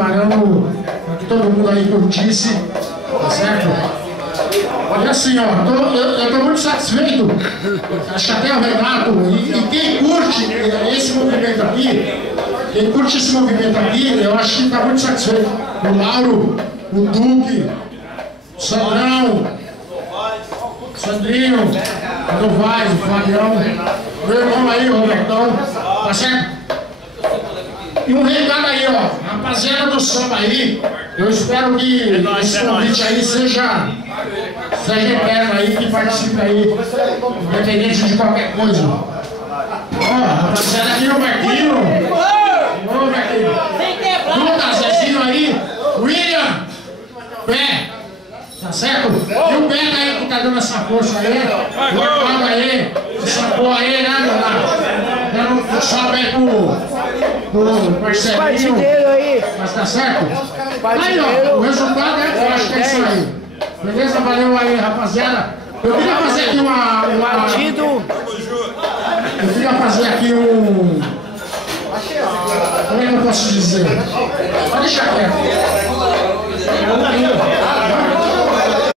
preparando para que todo mundo aí curtisse, tá certo? E assim, ó, eu tô muito satisfeito, acho que até o Renato, e quem curte esse movimento aqui, eu acho que tá muito satisfeito. O Lauro, o Duque, o Sandrão, o Sandrinho, o Novaes, o Fabião, meu irmão aí, o Robertão, tá certo? E um recado aí, ó, rapaziada do samba aí, eu espero que esse convite aí seja eterno aí, que participe aí, independente de qualquer coisa. Ó, rapaziada aqui, o Marquinho, ô Marquinho, Lucas, Zezinho aí, William, Pé, tá certo? E o Beto aí que tá dando essa força aí, o Armando aí, essa porra aí, né, Leonardo? Dando salve aí pro Marcelinho, mas tá certo? Aí, ó, o resultado é forte, é isso aí. Beleza? Valeu aí, rapaziada. Eu queria fazer aqui Eu queria fazer aqui como é que eu posso dizer? Pode deixar quieto.